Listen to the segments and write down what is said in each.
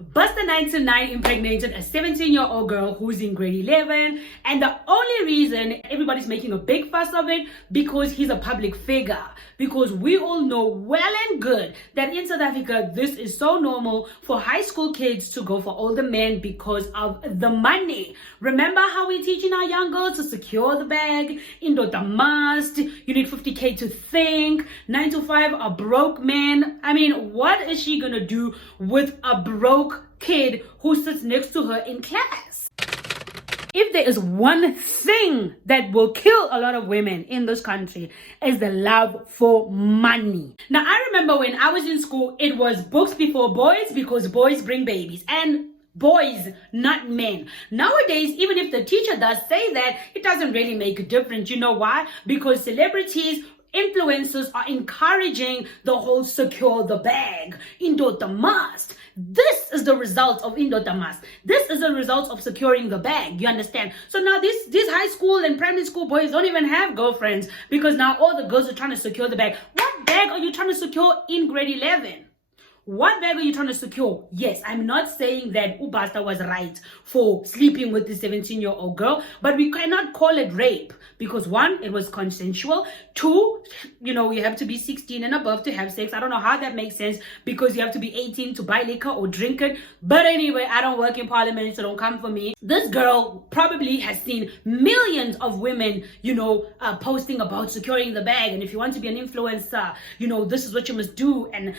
Busta 99 impregnated a 17-year-old girl who's in grade 11, and the only reason everybody's making a big fuss of it because he's a public figure. Because we all know well and good that in South Africa this is so normal for high school kids to go for older men because of the money. Remember how we're teaching our young girls to secure the bag, indoda must, you need 50k to think, 9 to 5 a broke man. I mean, what is she gonna do with a broke kid who sits next to her in class? If there is one thing that will kill a lot of women in this country, is the love for money. Now, I remember when I was in school, it was books before boys because boys bring babies. And boys, not men. Nowadays, even if the teacher does say that, it doesn't really make a difference. You know why? Because celebrities, influencers are encouraging the whole secure the bag, indoda must. This is the result of indoda must. This is the result of securing the bag. You understand? So now these high school and primary school boys don't even have girlfriends because now all the girls are trying to secure the bag. What bag are you trying to secure in grade 11? What bag are you trying to secure? Yes, I'm not saying that Busta was right for sleeping with the 17-year-old girl, but we cannot call it rape because one, it was consensual. Two, you have to be 16 and above to have sex. I don't know how that makes sense because you have to be 18 to buy liquor or drink it. But anyway, I don't work in parliament, so don't come for me. This girl probably has seen millions of women, posting about securing the bag. And if you want to be an influencer, this is what you must do. And,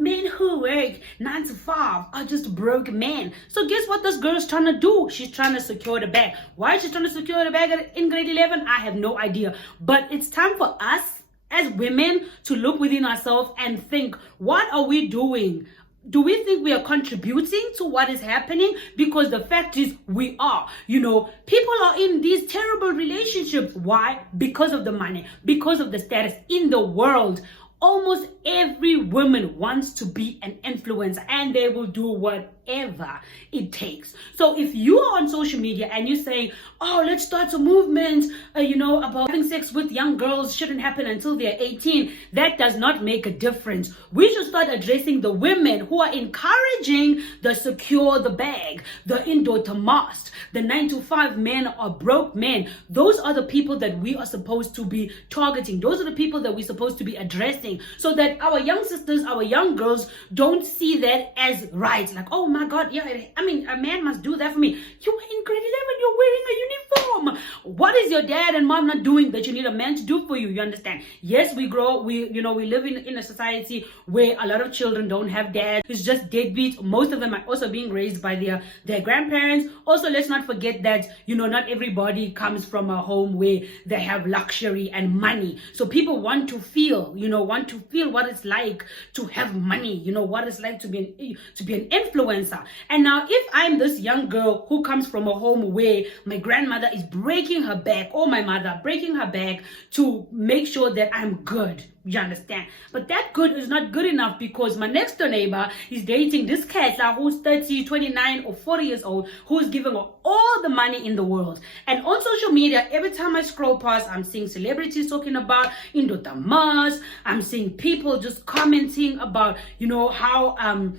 men who work 9 to 5 are just broke men. So guess what this girl is trying to do? She's trying to secure the bag. Why is she trying to secure the bag in grade 11? I have no idea. But it's time for us as women to look within ourselves and think, what are we doing? Do we think we are contributing to what is happening? Because the fact is we are. People are in these terrible relationships. Why? Because of the money, because of the status in the world. Almost every woman wants to be an influencer and they will do whatever it takes. So if you are on social media and you're saying, oh, let's start a movement, about having sex with young girls shouldn't happen until they're 18, that does not make a difference. We should start addressing the women who are encouraging the secure the bag, the indoda must, the 9 to 5 men or broke men. Those are the people that we are supposed to be targeting. Those are the people that we're supposed to be addressing so that our young sisters, our young girls don't see that as right. Like, oh my God, yeah, a man must do that for me. You are in grade 11, you're wearing a uniform. What is your dad and mom not doing that you need a man to do for you? You understand? Yes, we live in a society where a lot of children don't have dads. It's just deadbeat. Most of them are also being raised by their grandparents. Also, let's not forget that, not everybody comes from a home where they have luxury and money. So people want to feel what it's like to have money, what it's like to be an influencer. And now if I'm this young girl who comes from a home where my grandmother is breaking her back, or my mother breaking her back to make sure that I'm good, you understand? But that good is not good enough because my next door neighbor is dating this cat who's 30, 29 or 40 years old, who's giving her all the money in the world. And on social media, every time I scroll past, I'm seeing celebrities talking about indoda must. I'm seeing people just commenting about, how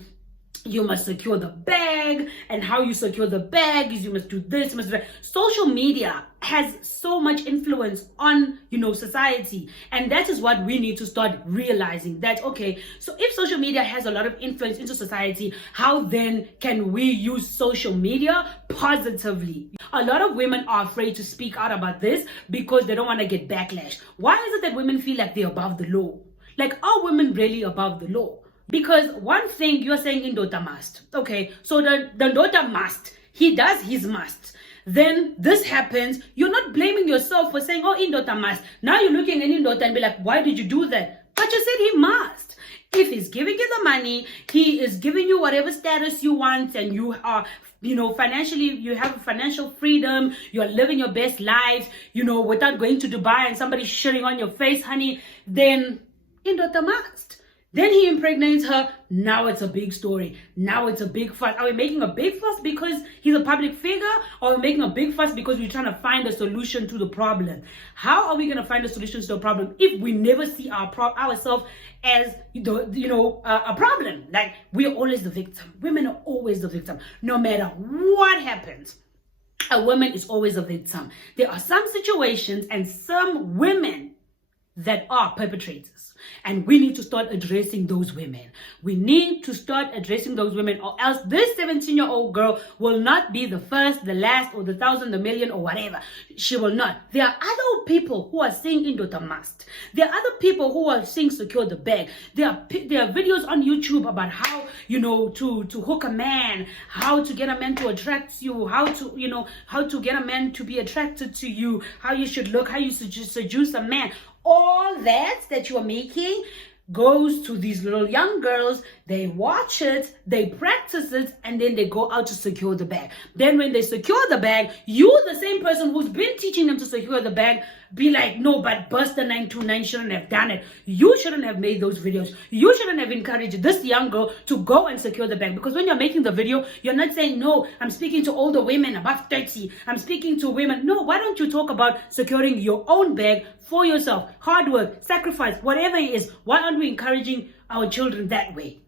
you must secure the bag, and how you secure the bag is you must do this, you must do that. Social media has so much influence on society, and that is what we need to start realizing, that okay, so if social media has a lot of influence into society, how then can we use social media positively? A lot of women are afraid to speak out about this because they don't want to get backlash. Why is it that women feel like they're above the law? Like, are women really above the law? Because one thing you're saying indoda must. Okay, so the daughter must. He does his must. Then this happens. You're not blaming yourself for saying, oh, indoda must. Now you're looking at indoda and be like, why did you do that? But you said he must. If he's giving you the money, he is giving you whatever status you want, and you are, financially, you have financial freedom, you're living your best life, without going to Dubai and somebody shitting on your face, honey, then indoda must. Then he impregnates her. Now it's a big story. Now it's a big fuss. Are we making a big fuss because he's a public figure? Or are we making a big fuss because we're trying to find a solution to the problem? How are we going to find a solution to the problem if we never see ourselves as, a problem? Like, we're always the victim. Women are always the victim. No matter what happens, a woman is always a victim. There are some situations and some women that are perpetrators, and we need to start addressing those women. We need to start addressing those women, or else this 17-year-old girl will not be the first, the last, or the 1,000, the million, or whatever. She will not. There are other people who are saying Indota must. There are other people who are saying secure the bag. There are videos on YouTube about how, to hook a man, how to get a man to attract you, how to get a man to be attracted to you, how you should look, how you should seduce a man. All that you are making goes to these little young girls. They watch it, they practice it, and then they go out to secure the bag. Then when they secure the bag, you, the same person who's been teaching them to secure the bag, be like, no, but Busta 929 shouldn't have done it. You shouldn't have made those videos. You shouldn't have encouraged this young girl to go and secure the bag. Because when you're making the video, you're not saying, no, I'm speaking to older women above 30. I'm speaking to women. No, why don't you talk about securing your own bag for yourself? Hard work, sacrifice, whatever it is. Why aren't we encouraging our children that way?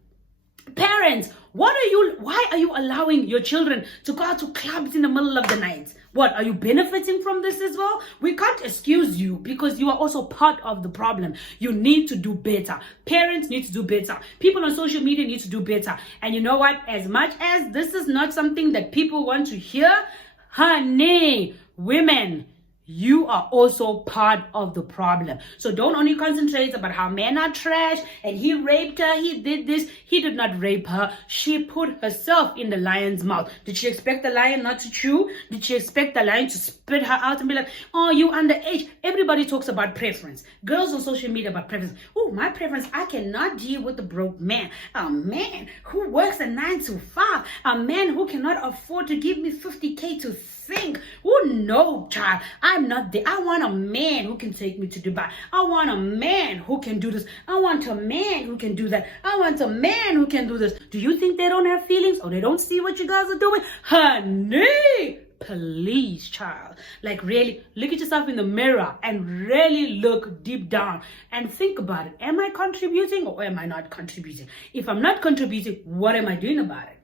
Parents, why are you allowing your children to go out to clubs in the middle of the night? What, are you benefiting from this as well? We can't excuse you because you are also part of the problem. You need to do better. Parents need to do better. People on social media need to do better. And you know what? As much as this is not something that people want to hear, honey, women, you are also part of the problem. So don't only concentrate about how men are trash and he raped her, he did this. He did not rape her. She put herself in the lion's mouth. Did she expect the lion not to chew? Did she expect the lion to spit her out and be like, oh, you underage? Everybody talks about preference. Girls on social media about preference. Oh, my preference, I cannot deal with a broke man. A man who works a 9 to 5. A man who cannot afford to give me 50K to think. Oh, no, child. I'm not there. I want a man who can take me to Dubai. I want a man who can do this. I want a man who can do that. I want a man who can do this. Do you think they don't have feelings or they don't see what you guys are doing? Honey, please, child. Like, really, look at yourself in the mirror and really look deep down and think about it. Am I contributing or am I not contributing? If I'm not contributing, what am I doing about it?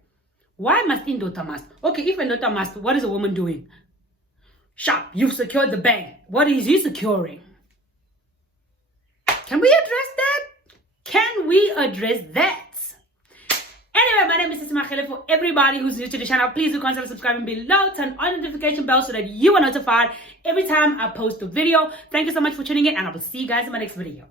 Why must Indota must? Okay, if Indota must, what is a woman doing? Sharp, you've secured the bag. What is he securing? Can we address that? Can we address that? Anyway, my name is Sister For everybody who's new to the channel, please do consider subscribing below. Turn on the notification bell so that you are notified every time I post a video. Thank you so much for tuning in, and I will see you guys in my next video.